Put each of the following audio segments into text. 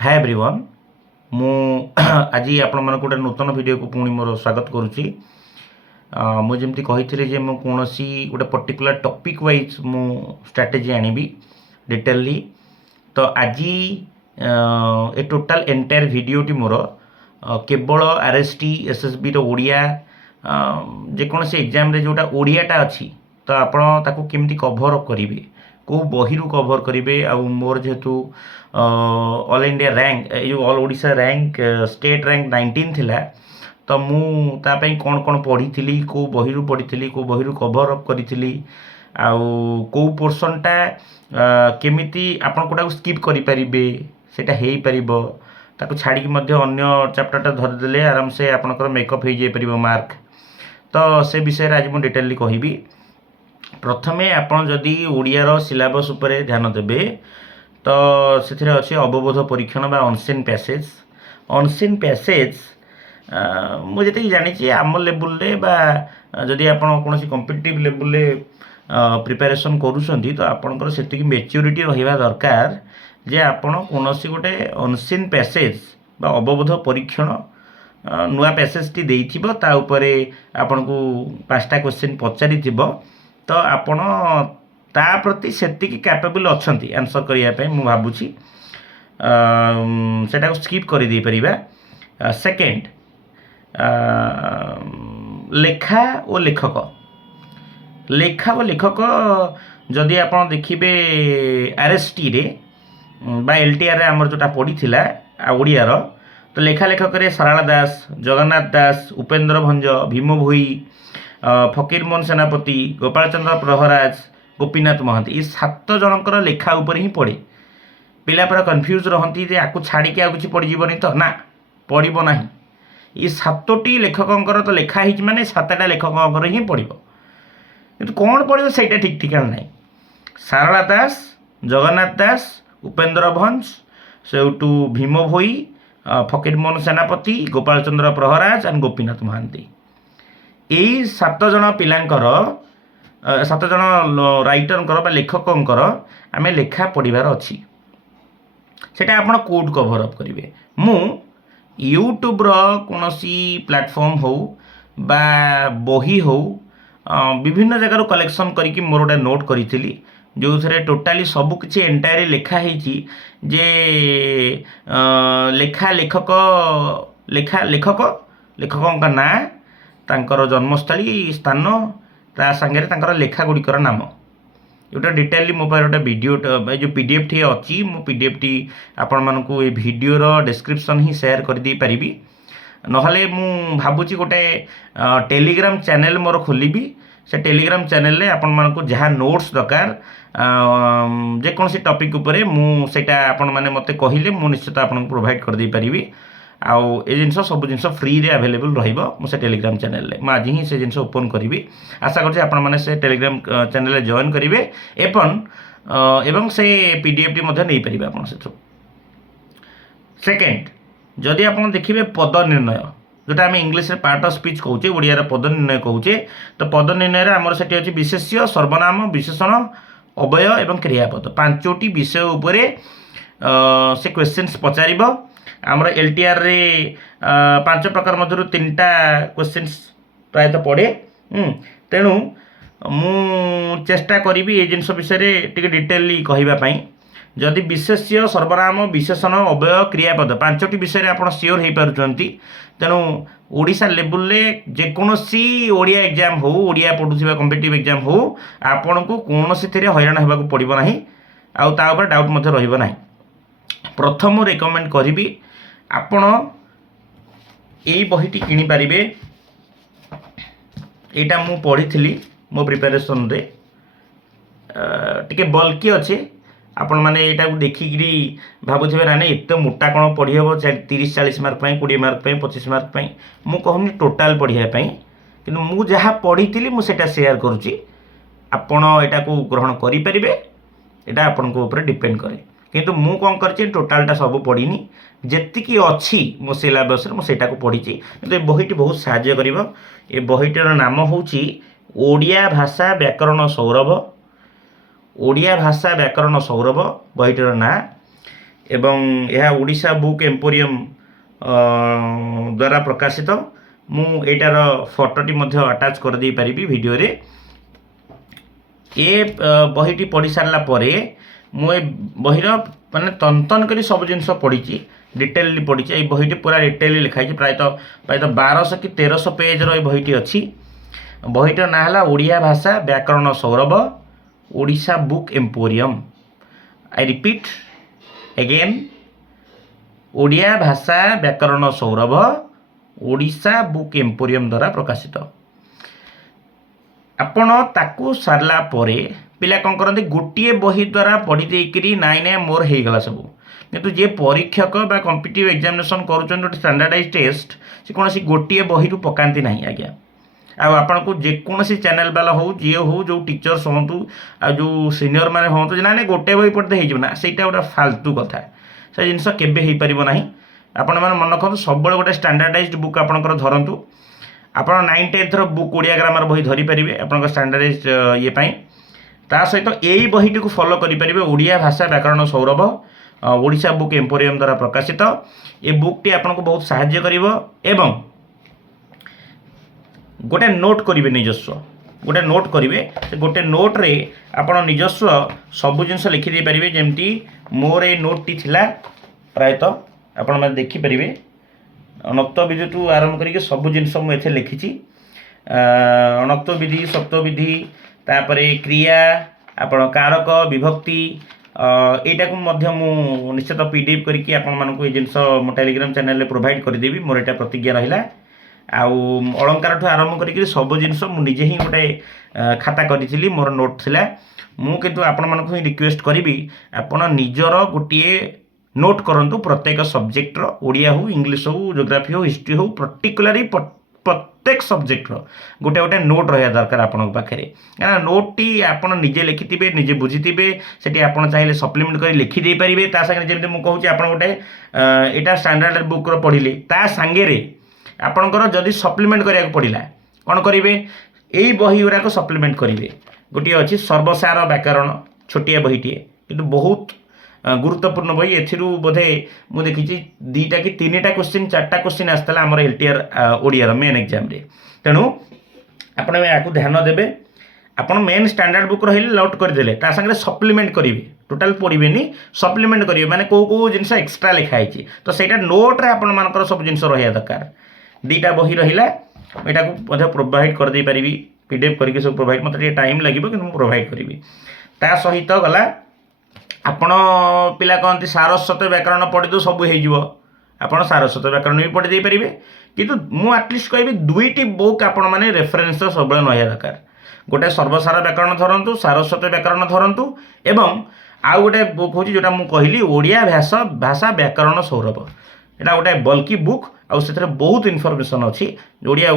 Hi everyone मु आज आपण मन गोटे नूतन वीडियो को पुणी मोर स्वागत करुच्ची। मुझे कही जे मु कौन गोटे पर्टिकुलर टॉपिक वाइज मु स्ट्रैटेजी आनिबी डिटेलली। तो आज ए टोटाल एंटायर वीडियोटी मोर केवल आरएसटी एसएसबी रो ओडिया जेकोसी एग्जाम रे जोटा ओडियाटा अच्छी तो आपण ताको केमती कभर करेंगे को बही कभर करेंगे आ मोर जेहेतु ऑल इंडिया रैंक जो all Odisha rank state rank 19 थिला तो मुझे कौन कौन पढ़ी को बही पढ़ी को बही कभर अप करी आउ पोर्सनटा केमिति आपण कोटा स्किप करें सेटा हो पार ताको छाड़ी अन्य चैप्टरटा धरदेले आराम से आपंकर मेकअप हो जाए मार्क। तो से विषय आज मुझे डिटेलली कहबी। प्रथमे आपण जदि ओडियार सिलेबस उपरे ध्यान देबे तो से अच्छे अवबोध परीक्षण बा अनसीन पैसेज मुझे जानी आम लेवल बा जदि आप कौन कॉम्पिटिटिव लेवल प्रिपरेशन करूछंती तो आपणकर से मैच्योरिटी रहिबा दरकार जे आपण कौन गोटे अनसीन पैसेज बा अवबोध परीक्षण नुआ पैसेज टी देइथिबो ता उपरे आपण को 5टा क्वेश्चन पचारि तो आपण ता प्रति सेतिकी कैपेबल अछंती आंसर करिया पे मु भाबुची सेटा को स्किप कर दे परिबा। सेकंड लेखा और लेखक जदि आपण देखिबे आरएसटी रे बा एलटीआर रे हमर जोटा पड़ी थिला ओडियार तो लेखा लेखक रे सारला दास, जगन्नाथ दास, उपेंद्र भंज, भीम भोई, फकीर मोहन सेनापति, गोपाल चंद्र प्रहराज, गोपीनाथ महांती ये 7 जनकर लेखा उपर ही पड़े। पिला पूरा कन्फ्यूज रहती जे आपको छाड़ी के किसी पड़जनी तो ना पड़ो ना ये 7टी लेखकों तो लेखा ही माने 7टा लेखकों ही पड़ो कि कौन पड़ो से ठीक ठिकाना ना। सारला दास, जगन्नाथ दास, उपेंद्र भंज सेठू भीम भोई, फकीर मोहन सेनापति, गोपाल चंद्र प्रहराज एंड गोपीनाथ महांती यही 7 जन पिलांकर 7 जन राइटर बा लेखकों आम लेखा पढ़ार अच्छी सेटा आपण कोड कभर अप करेंगे। मु यूट्यूब कौन प्लेटफॉर्म हो बा बही हो विभिन्न जगार कलेक्शन करके मोर गोटे नोट करी जो थे टोटाली सबकि एंटायर लिखाही जे लेखा लेखक लेखकों का ना तांकर जन्मस्थली स्थान ता संगे तांकर लेखा गुड़िकर नाम गोटे डिटेलली मो पास गोटे वीडियो जो पीडीएफ टी अच्छी मो पीडीएफ टी आपण मानकु ए वीडियोर डिस्क्रिप्शन ही शेयर कर दे पारिबी नहले मु भाबुची गोटे टेलीग्राम चैनल मोर खोलिबी से टेलीग्राम चैनल रे आपण मानकु जहाँ नोट्स दरकार जे कौन टॉपिक उपरे मु सेटा आपण माने मते कहिले मु निश्चित आपन प्रोवाइड कर दे पारिबी आउ ए जिनस सब जिनस फ्री रे अवेलेबल रहिबो मो से टेलीग्राम चैनल रे मैं आज ही से जिनस ओपन करी आशा करछि आपण माने से टेलीग्राम चैनल रे जॉइन करिवे एवं से पीडीएफ टी मध्ये नै परिबे आपण से। सेकंड जदि आपण देखिबे पद निर्णय जोटा आम इंग्लिश रे पार्ट ऑफ स्पीच कहूचे ओडिया रे पद निर्णय कहूचे तो पद निर्णय रे हमर सेठी अछि विशेष्य, सर्वनाम, विशेषण, अवय एवं क्रियापद 5टी विषय उपरे से क्वेश्चंस पचारिबो। आमर एलटीआर रे 5 प्रकार मध्य 3टा क्वेश्चंस प्रायतः पड़े तेणु मु चेष्टा करी ए जिनस विषय टिके डिटेलली कहवाई जदि विशेष्य, सर्वनाम, विशेषण, अवय, क्रियापद 5टी विषय आप सियोर हो पार्टी तेणु ओडिशा लेवल रे जेकोसी ओडिया एग्जाम हो ओडिया पढ़ुवा कॉम्पिटिटिव एग्जाम हो आपण को कौन से हैरान होगा पड़ो ना आउ ता ऊपर डाउट मध्य रहिबो नाही। प्रथम रेकमेंड करी आपण यही बहीटी किनी पारिबे एटा मु पढ़ी मो प्रिपरेशन रे टिके बल्कि अच्छे आपण मैंने यहाँ देखिकी भावुवे ना एत मोटा कौन पढ़ी हम 30-40 मार्क 20 मार्क 25 मार्क मु कहूनी टोटाल पढ़ाई कि मु जहाँ पढ़ी मुझे सेयार करुच्ची आपण यहाँ को ग्रहण करें यहाँ आपण ऊपर डिपेंड करे किंतु मु कौन कर टोटालटा सब पढ़ीनी जेतिकी अच्छी मो सिलेबस मुझे पढ़ी किंतु बहीटी बहुत साहाय्य कर बहीटर नाम हूँ ओडिया भाषा व्याकरण सौरभ ओडिया भाषा व्याकरण सौरभ बहीटर ना ଏବଂ ଏହା ଓଡ଼ିଶା ବୁକ୍ ଏମ୍ପୋରିୟମ୍ ଦ୍ୱାରା ପ୍ରକାଶିତ। ମୁଁ ଏଇଟାର ଫଟୋଟି ମଧ୍ୟ ଆଟାଚ୍ କରିଦେଇପାରିବି ଭିଡ଼ିଓରେ। ଏ ବହିଟି ପଢ଼ି ସାରିଲା ପରେ ମୁଁ ଏ ବହିର ମାନେ ତନ୍ତନ କରି ସବୁ ଜିନିଷ ପଢ଼ିଛି, ଡିଟେଲଲି ପଢ଼ିଛି। এই বইটি পুরা ডিটেইলি লেখা হয়েছে, প্রায়তঃ 1200 কি 1300 পেজর এই বইটি অছি। বইটার না হল ওড়িয়া ভাষা ব্যাকরণ সৌরভ, ওড়িশা বুক এম্পোরিয়ম। আই রিপিট এগেন, ওড়িয়া ভাষা ব্যাকরণ সৌরভ, ওড়িশা বুক এম্পোরিয়ম দ্বারা প্রকাশিত। ଆପଣ ତାକୁ ସାରିଲା ପରେ ପିଲା କ'ଣ କରନ୍ତି, ଗୋଟିଏ ବହି ଦ୍ୱାରା ପଢ଼ି ଦେଇକରି ନାଇଁ ନାଇଁ ମୋର ହେଇଗଲା ସବୁ। କିନ୍ତୁ ଯିଏ ପରୀକ୍ଷକ ବା କମ୍ପିଟିଟିଭ୍ ଏକ୍ଜାମିନେସନ୍ କରୁଛନ୍ତି ଗୋଟେ ଷ୍ଟାଣ୍ଡାର୍ଡାଇଜ୍ ଟେଷ୍ଟ, ସେ କୌଣସି ଗୋଟିଏ ବହିରୁ ପକାନ୍ତି ନାହିଁ ଆଜ୍ଞା। ଆଉ ଆପଣଙ୍କୁ ଯେକୌଣସି ଚ୍ୟାନେଲ୍ ବାଲା ହଉ, ଯିଏ ହଉ, ଯେଉଁ ଟିଚର୍ସ ହୁଅନ୍ତୁ ଆଉ ଯେଉଁ ସିନିୟର ମାନେ ହୁଅନ୍ତୁ, ଯେ ନାଇଁ ଗୋଟେ ବହି ପଢ଼ିତେ ହେଇଯିବ ନା, ସେଇଟା ଗୋଟେ ଫାଲତୁ କଥା। ସେ ଜିନିଷ କେବେ ହେଇପାରିବ ନାହିଁ। ଆପଣମାନେ ମନେ ରଖନ୍ତୁ, ସବୁବେଳେ ଗୋଟେ ଷ୍ଟାଣ୍ଡାର୍ଡାଇଜ୍ଡ ବୁକ୍ ଆପଣଙ୍କର ଧରନ୍ତୁ। ଆପଣ 9, 10ଥର ବୁକ୍ ଓଡ଼ିଆ ଗ୍ରାମାର ବହି ଧରିପାରିବେ ଆପଣଙ୍କ ଷ୍ଟାଣ୍ଡାର୍ଡାଇଜ୍ ଇଏ ପାଇଁ। ତା ସହିତ ଏଇ ବହିଟିକୁ ଫଲୋ କରିପାରିବେ, ଓଡ଼ିଆ ଭାଷା ବ୍ୟାକରଣ ସୌରଭ, ଓଡ଼ିଶା ବୁକ୍ ଏମ୍ପୋରିୟମ୍ ଦ୍ୱାରା ପ୍ରକାଶିତ। ଏ ବୁକ୍ଟି ଆପଣଙ୍କୁ ବହୁତ ସାହାଯ୍ୟ କରିବ। ଏବଂ ଗୋଟେ ନୋଟ୍ କରିବେ ନିଜସ୍ୱ, ଗୋଟେ ନୋଟ୍ କରିବେ। ସେ ଗୋଟେ ନୋଟ୍ରେ ଆପଣ ନିଜସ୍ୱ ସବୁ ଜିନିଷ ଲେଖିଦେଇପାରିବେ। ଯେମିତି ମୋର ଏଇ ନୋଟ୍ଟି ଥିଲା, ପ୍ରାୟତଃ ଆପଣମାନେ ଦେଖିପାରିବେ, ଅଣତ୍ଵବିଧିଠୁ ଆରମ୍ଭ କରିକି ସବୁ ଜିନିଷ ମୁଁ ଏଥିରେ ଲେଖିଛି। ଅଣତ୍ଵବିଧି, ସତ୍ଵବିଧି, ତାପରେ କ୍ରିୟା, ଆପଣ କାରକ, ବିଭକ୍ତି, এইটাକୁ ମଧ୍ୟ ମୁଁ ନିଶ୍ଚିତ PDF କରିକି ଆପଣମାନଙ୍କୁ এই ଜିନିଷ ମୋ ଟେଲିଗ୍ରାମ ଚ୍ୟାନେଲରେ ପ୍ରୋଭାଇଡ଼ କରିଦେବି। ମୋର ଏଇଟା ପ୍ରତିଜ୍ଞା ରହିଲା। ଆଉ ଅଳଙ୍କାରଠୁ ଆରମ୍ଭ କରିକି ସବୁ ଜିନିଷ ମୁଁ ନିଜେ ହିଁ ଗୋଟେ ଖାତା କରିଥିଲି, ମୋର ନୋଟ୍ ଥିଲା। ମୁଁ କିନ୍ତୁ ଆପଣମାନଙ୍କୁ ହିଁ ରିକ୍ୱେଷ୍ଟ କରିବି, ଆପଣ ନିଜର ଗୋଟିଏ ନୋଟ୍ କରନ୍ତୁ ପ୍ରତ୍ୟେକ ସବଜେକ୍ଟର, ଓଡ଼ିଆ ହେଉ, ଇଂଲିଶ ହେଉ, ଜିଓଗ୍ରାଫି ହେଉ, ହିଷ୍ଟ୍ରି ହେଉ, ପର୍ଟିକୁଲାରି ପ୍ରତ୍ୟେକ ସବଜେକ୍ଟର ଗୋଟେ ଗୋଟେ ନୋଟ୍ ରହିବା ଦରକାର ଆପଣଙ୍କ ପାଖରେ। କାରଣ ନୋଟ୍ଟି ଆପଣ ନିଜେ ଲେଖିଥିବେ, ନିଜେ ବୁଝିଥିବେ, ସେଠି ଆପଣ ଚାହିଁଲେ ସପ୍ଲିମେଣ୍ଟ କରି ଲେଖିଦେଇପାରିବେ। ତା ସାଙ୍ଗରେ ଯେମିତି ମୁଁ କହୁଛି, ଆପଣ ଗୋଟେ ଏଇଟା ଷ୍ଟାଣ୍ଡାର୍ଡ ବୁକ୍ର ପଢ଼ିଲେ, ତା ସାଙ୍ଗରେ ଆପଣଙ୍କର ଯଦି ସପ୍ଲିମେଣ୍ଟ କରିବାକୁ ପଡ଼ିଲା, କ'ଣ କରିବେ, ଏଇ ବହି ଗୁଡ଼ାକ ସପ୍ଲିମେଣ୍ଟ କରିବେ। ଗୋଟିଏ ଅଛି ସର୍ବସାର ବ୍ୟାକରଣ, ଛୋଟିଆ ବହିଟିଏ କିନ୍ତୁ ବହୁତ ଗୁରୁତ୍ୱପୂର୍ଣ୍ଣ ବହି। ଏଥିରୁ ବୋଧେ ମୁଁ ଦେଖିଛି 2ଟା କି 3ଟା କ୍ୱେଶ୍ଚିନ୍, 4ଟା କ୍ୱେଶ୍ଚିନ୍ ଆସିଥିଲା ଆମର LTR ଓଡ଼ିଆର ମେନ୍ ଏକ୍ଜାମ୍ରେ। ତେଣୁ ଆପଣ ଏହାକୁ ଧ୍ୟାନ ଦେବେ। ଆପଣ ମେନ୍ ଷ୍ଟାଣ୍ଡାର୍ଡ ବୁକ୍ ରହିଲେ ନୋଟ୍ କରିଦେଲେ, ତା ସାଙ୍ଗରେ ସପ୍ଲିମେଣ୍ଟ କରିବେ। ଟୋଟାଲ୍ ପଢ଼ିବେନି, ସପ୍ଲିମେଣ୍ଟ କରିବେ, ମାନେ କେଉଁ କେଉଁ ଜିନିଷ ଏକ୍ସଟ୍ରା ଲେଖା ହେଇଛି, ତ ସେଇଟା ନୋଟ୍ରେ ଆପଣମାନଙ୍କର ସବୁ ଜିନିଷ ରହିବା ଦରକାର। 2ଟା ବହି ରହିଲା, ଏଇଟାକୁ ମଧ୍ୟ ପ୍ରୋଭାଇଡ଼ କରିଦେଇପାରିବି, PDF କରିକି ସବୁ ପ୍ରୋଭାଇଡ଼। ମୋତେ ଟିକେ ଟାଇମ୍ ଲାଗିବ କିନ୍ତୁ ମୁଁ ପ୍ରୋଭାଇଡ଼ କରିବି। ତା ସହିତ ଗଲା, ଆପଣ ପିଲା କହନ୍ତି ସାରସ୍ୱତ ବ୍ୟାକରଣ ପଢ଼ିଦେଉ ସବୁ ହେଇଯିବ। ଆପଣ ସାରସ୍ୱତ ବ୍ୟାକରଣ ବି ପଢ଼ି ଦେଇପାରିବେ। କିନ୍ତୁ ମୁଁ ଆଟଲିଷ୍ଟ କହିବି 2ଟି ବୁକ୍ ଆପଣମାନେ ରେଫରେନ୍ସର ସବୁବେଳେ ରହିବା ଦରକାର। ଗୋଟେ ସର୍ବସାର ବ୍ୟାକରଣ ଧରନ୍ତୁ, ସାରସ୍ୱତ ବ୍ୟାକରଣ ଧରନ୍ତୁ, ଏବଂ ଆଉ ଗୋଟେ ବୁକ୍ ହେଉଛି ଯେଉଁଟା ମୁଁ କହିଲି ଓଡ଼ିଆ ଭାଷା ବ୍ୟାକରଣ ସୌରଭ। ଏଇଟା ଗୋଟେ ବଲ୍କି ବୁକ୍, ଆଉ ସେଥିରେ ବହୁତ ଇନଫର୍ମେସନ୍ ଅଛି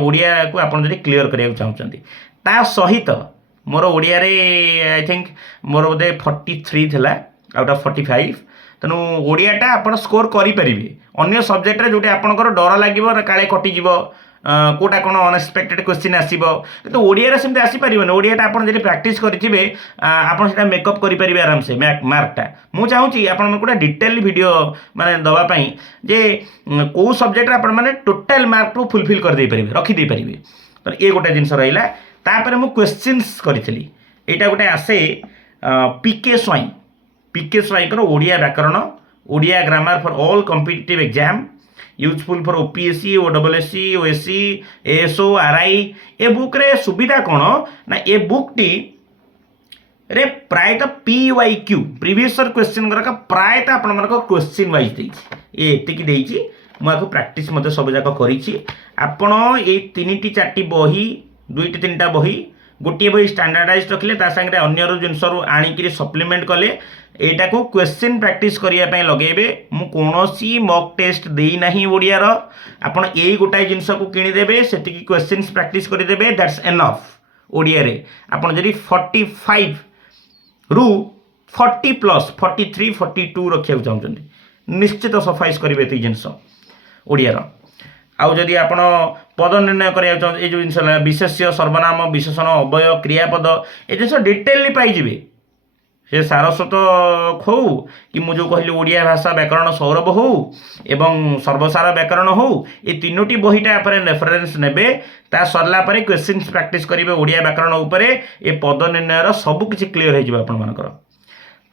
ଓଡ଼ିଆକୁ ଆପଣ ଯଦି କ୍ଲିୟର କରିବାକୁ ଚାହୁଁଛନ୍ତି। ତା ସହିତ ମୋର ଓଡ଼ିଆରେ ଆଇ ଥିଙ୍କ ମୋର ବୋଧେ 43 ଥିଲା ଆଉଟ୍ ଅଫ୍ 45। ତେଣୁ ଓଡ଼ିଆଟା ଆପଣ ସ୍କୋର କରିପାରିବେ। ଅନ୍ୟ ସବଜେକ୍ଟରେ ଯେଉଁଠି ଆପଣଙ୍କର ଡର ଲାଗିବ କାଳେ କଟିଯିବ, କେଉଁଟା କ'ଣ ଅନଏକ୍ସପେକ୍ଟେଡ଼ କ୍ୱେଶ୍ଚିନ୍ ଆସିବ, କିନ୍ତୁ ଓଡ଼ିଆରେ ସେମିତି ଆସିପାରିବନି। ଓଡ଼ିଆଟା ଆପଣ ଯଦି ପ୍ରାକ୍ଟିସ୍ କରିଥିବେ, ଆପଣ ସେଇଟା ମେକଅପ୍ କରିପାରିବେ ଆରାମସେ ମାର୍କଟା। ମୁଁ ଚାହୁଁଛି ଆପଣମାନଙ୍କୁ ଗୋଟେ ଡିଟେଲ୍ ଭିଡ଼ିଓ ମାନେ ଦେବା ପାଇଁ, ଯେ କେଉଁ ସବଜେକ୍ଟରେ ଆପଣମାନେ ଟୋଟାଲ୍ ମାର୍କକୁ ଫୁଲଫିଲ୍ କରିଦେଇପାରିବେ, ରଖିଦେଇପାରିବେ। ତ ଏ ଗୋଟେ ଜିନିଷ ରହିଲା। ତାପରେ ମୁଁ କ୍ୱେଶ୍ଚିନ୍ସ କରିଥିଲି। ଏଇଟା ଗୋଟେ ଆସେ PK ସ୍ୱାଇଁଙ୍କର ଓଡ଼ିଆ ବ୍ୟାକରଣ, Odia grammar for all competitive exam, useful for OPSC, OSSC, OSC, ASO, RI। ଏ ବୁକ୍ରେ ସୁବିଧା କ'ଣ ନା, ଏ ବୁକ୍ଟି ରେ ପ୍ରାୟତଃ PYQ ପ୍ରିଭିୟସ୍ ଇୟର୍ କ୍ୱେଶ୍ଚିନ୍ ଗୁଡ଼ାକ ପ୍ରାୟତଃ ଆପଣମାନଙ୍କ କ୍ୱେଶ୍ଚିନ୍ ୱାଇଜ୍ ଦେଇଛି। ଏତିକି ଦେଇଛି। ମୁଁ ଆକୁ ପ୍ରାକ୍ଟିସ୍ ମଧ୍ୟ ସବୁଯାକ କରିଛି। ଆପଣ ଏଇ 3ଟି 4ଟି ବହି, 2ଟି 3ଟା ବହି, ଗୋଟିଏ ବହି ଷ୍ଟାଣ୍ଡାର୍ଡାଇଜ୍ ରଖିଲେ, ତା ସାଙ୍ଗରେ ଅନ୍ୟରୁ ଜିନିଷରୁ ଆଣିକିରି ସପ୍ଲିମେଣ୍ଟ କଲେ, ଏଇଟାକୁ କ୍ୱେଶ୍ଚିନ୍ ପ୍ରାକ୍ଟିସ୍ କରିବା ପାଇଁ ଲଗେଇବେ। ମୁଁ କୌଣସି ମକ୍ ଟେଷ୍ଟ ଦେଇନାହିଁ ଓଡ଼ିଆର। ଆପଣ ଏଇ ଗୋଟାଏ ଜିନିଷକୁ କିଣିଦେବେ, ସେତିକି କ୍ୱେଶ୍ଚିନ୍ସ ପ୍ରାକ୍ଟିସ୍ କରିଦେବେ, ଦ୍ୟାଟ୍ସ ଏନଫ୍। ଓଡ଼ିଆରେ ଆପଣ ଯଦି 45ରୁ 40+, 43, 42 ରଖିବାକୁ ଚାହୁଁଛନ୍ତି, ନିଶ୍ଚିତ ସଫାଇସ୍ କରିବେ ଏତିକି ଜିନିଷ ଓଡ଼ିଆର। ଆଉ ଯଦି ଆପଣ ପଦ ନିର୍ଣ୍ଣୟ କରିବାକୁ ଚାହୁଁଛନ୍ତି, ଏଇ ଯେଉଁ ଜିନିଷ ବିଶେଷ୍ୟ, ସର୍ବନାମ, ବିଶେଷଣ, ଅବୟ, କ୍ରିୟାପଦ, ଏ ଜିନିଷ ଡିଟେଲଲି ପାଇଯିବେ। ସେ ସାରସ୍ୱତ ହଉ କି ମୁଁ ଯେଉଁ କହିଲି ଓଡ଼ିଆ ଭାଷା ବ୍ୟାକରଣ ସୌରଭ ହଉ ଏବଂ ସର୍ବସାର ବ୍ୟାକରଣ ହଉ ଏ ତିନୋଟି ବହିଟା ଉପରେ ରେଫରେନ୍ସ ନେବେ ତା ସରିଲା ପରେ କ୍ୱେଶ୍ଚିନ୍ସ ପ୍ରାକ୍ଟିସ୍ କରିବେ ଓଡ଼ିଆ ବ୍ୟାକରଣ ଉପରେ ଏ ପଦ ନିର୍ଣ୍ଣୟର ସବୁ କିଛି କ୍ଲିଅର ହେଇଯିବ ଆପଣମାନଙ୍କର।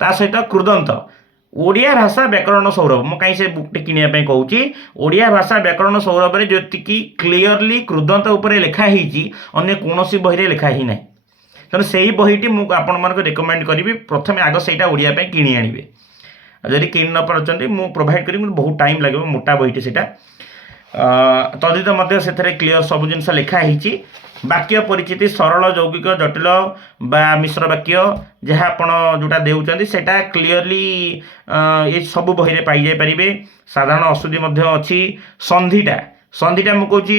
ତା ସହିତ କୃଦନ୍ତ ଓଡ଼ିଆ ଭାଷା ବ୍ୟାକରଣ ସୌରଭ ମୁଁ କାହିଁ ସେ ବୁକ୍ଟି କିଣିବା ପାଇଁ କହୁଛି ଓଡ଼ିଆ ଭାଷା ବ୍ୟାକରଣ ସୌରଭରେ ଯେତିକି କ୍ଲିଅରଲି କୃଦନ୍ତ ଉପରେ ଲେଖା ହେଇଛି ଅନ୍ୟ କୌଣସି ବହିରେ ଲେଖା ହେଇନାହିଁ। ତେଣୁ ସେହି ବହିଟି ମୁଁ ଆପଣମାନଙ୍କୁ ରେକମେଣ୍ଡ କରିବି ପ୍ରଥମେ ଆଗ ସେଇଟା ଓଡ଼ିଆ ପାଇଁ କିଣି ଆଣିବେ। ଯଦି କିଣି ନ ପାରୁଛନ୍ତି ମୁଁ ପ୍ରୋଭାଇଡ଼ କରିବି ବହୁତ ଟାଇମ୍ ଲାଗିବ ମୋଟା ବହିଟି ସେଇଟା ତଦିତ ମଧ୍ୟ ସେଥିରେ କ୍ଲିଅର ସବୁ ଜିନିଷ ଲେଖା ହେଇଛି। ବାକ୍ୟ ପରିଚିତି ସରଳ ଯୌଗିକ ଜଟିଳ ବା ମିଶ୍ର ବାକ୍ୟ ଯାହା ଆପଣ ଯେଉଁଟା ଦେଉଛନ୍ତି ସେଇଟା କ୍ଲିଅରଲି ଏ ସବୁ ବହିରେ ପାଇଯାଇପାରିବେ। ସାଧାରଣ ଅଶୁଦ୍ଧି ମଧ୍ୟ ଅଛି। ସନ୍ଧିଟା ମୁଁ କହୁଛି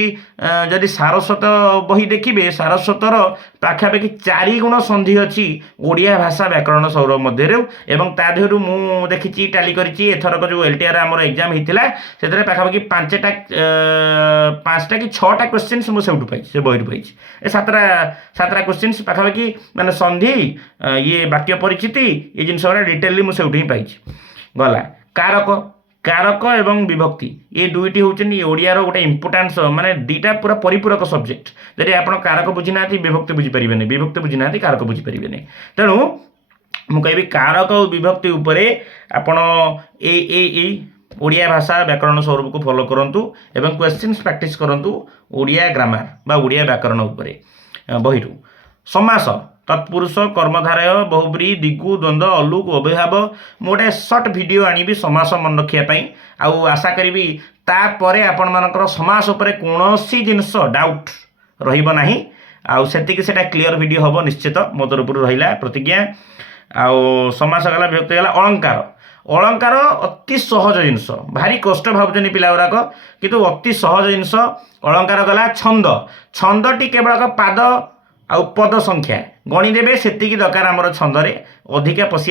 ଯଦି ସାରସ୍ୱତ ବହି ଦେଖିବେ ସାରସ୍ୱତର ପାଖାପାଖି 4 ଗୁଣ ସନ୍ଧି ଅଛି ଓଡ଼ିଆ ଭାଷା ବ୍ୟାକରଣ ସୌରଭ ମଧ୍ୟରେ ଏବଂ ତା ଦେହରୁ ମୁଁ ଦେଖିଛି ଟାଲି କରିଛି ଏଥରକ ଯେଉଁ LTR ଆମର ଏକ୍ଜାମ୍ ହେଇଥିଲା ସେଥିରେ ପାଖାପାଖି 5ଟା କି 6ଟା କ୍ୱେଶ୍ଚିନ୍ସ ମୁଁ ସେଇଠୁ ପାଇଛି ସେ ବହିରୁ ପାଇଛି। ଏ 7ଟା କ୍ୱେଶ୍ଚିନ୍ସ ପାଖାପାଖି ମାନେ ସନ୍ଧି ଇଏ ବାକ୍ୟ ପରିଚିତି ଏ ଜିନିଷ ଗୁଡ଼ା ଡିଟେଲଲି ମୁଁ ସେଇଠୁ ହିଁ ପାଇଛି। ଗଲା କାରକ ଏବଂ ବିଭକ୍ତି ଏ ଦୁଇଟି ହେଉଛନ୍ତି ଓଡ଼ିଆର ଗୋଟେ ଇମ୍ପୋର୍ଟାନ୍ସ ମାନେ ଦୁଇଟା ପୁରା ପରିପୂରକ ସବଜେକ୍ଟ। ଯଦି ଆପଣ କାରକ ବୁଝିନାହାନ୍ତି ବିଭକ୍ତି ବୁଝିପାରିବେନି, ବିଭକ୍ତି ବୁଝିନାହାନ୍ତି କାରକ ବୁଝିପାରିବେନି। ତେଣୁ ମୁଁ କହିବି କାରକ ଓ ବିଭକ୍ତି ଉପରେ ଆପଣ ଏଇ ଓଡ଼ିଆ ଭାଷା ବ୍ୟାକରଣ ସୌରଭକୁ ଫଲୋ କରନ୍ତୁ ଏବଂ କ୍ୱେଶ୍ଚିନ୍ସ ପ୍ରାକ୍ଟିସ୍ କରନ୍ତୁ ଓଡ଼ିଆ ଗ୍ରାମାର ବା ଓଡ଼ିଆ ବ୍ୟାକରଣ ଉପରେ ବହିରୁ। ସମାସ ତତ୍ପୁରୁଷ କର୍ମଧାରୟ ବହୁବ୍ରୀ ଦିଗୁ ଦ୍ୱନ୍ଦ୍ୱ ଅଲୁକ ଅଭିଭାବ ମୁଁ ଗୋଟେ ସର୍ଟ ଭିଡ଼ିଓ ଆଣିବି ସମାସ ମନେ ରଖିବା ପାଇଁ ଆଉ ଆଶା କରିବି ତାପରେ ଆପଣମାନଙ୍କର ସମାସ ଉପରେ କୌଣସି ଜିନିଷ ଡାଉଟ୍ ରହିବ ନାହିଁ ଆଉ ସେତିକି ସେଇଟା କ୍ଲିଅର ଭିଡ଼ିଓ ହେବ ନିଶ୍ଚିତ ମୋ ତରଫରୁ ରହିଲା ପ୍ରତିଜ୍ଞା। ଆଉ ସମାସ ଗଲା ବିଭକ୍ତି ଗଲା ଅଳଙ୍କାର ଅତି ସହଜ ଜିନିଷ ଭାରି କଷ୍ଟ ଭାବୁଛନ୍ତି ପିଲା ଗୁଡ଼ାକ କିନ୍ତୁ ଅତି ସହଜ ଜିନିଷ। ଅଳଙ୍କାର ଗଲା ଛନ୍ଦଟି କେବଳ ପାଦ ଆଉ ପଦ ସଂଖ୍ୟା ଗଣିଦେବେ ସେତିକି ଦରକାର ଆମର ଛନ୍ଦରେ ଅଧିକା ପଶି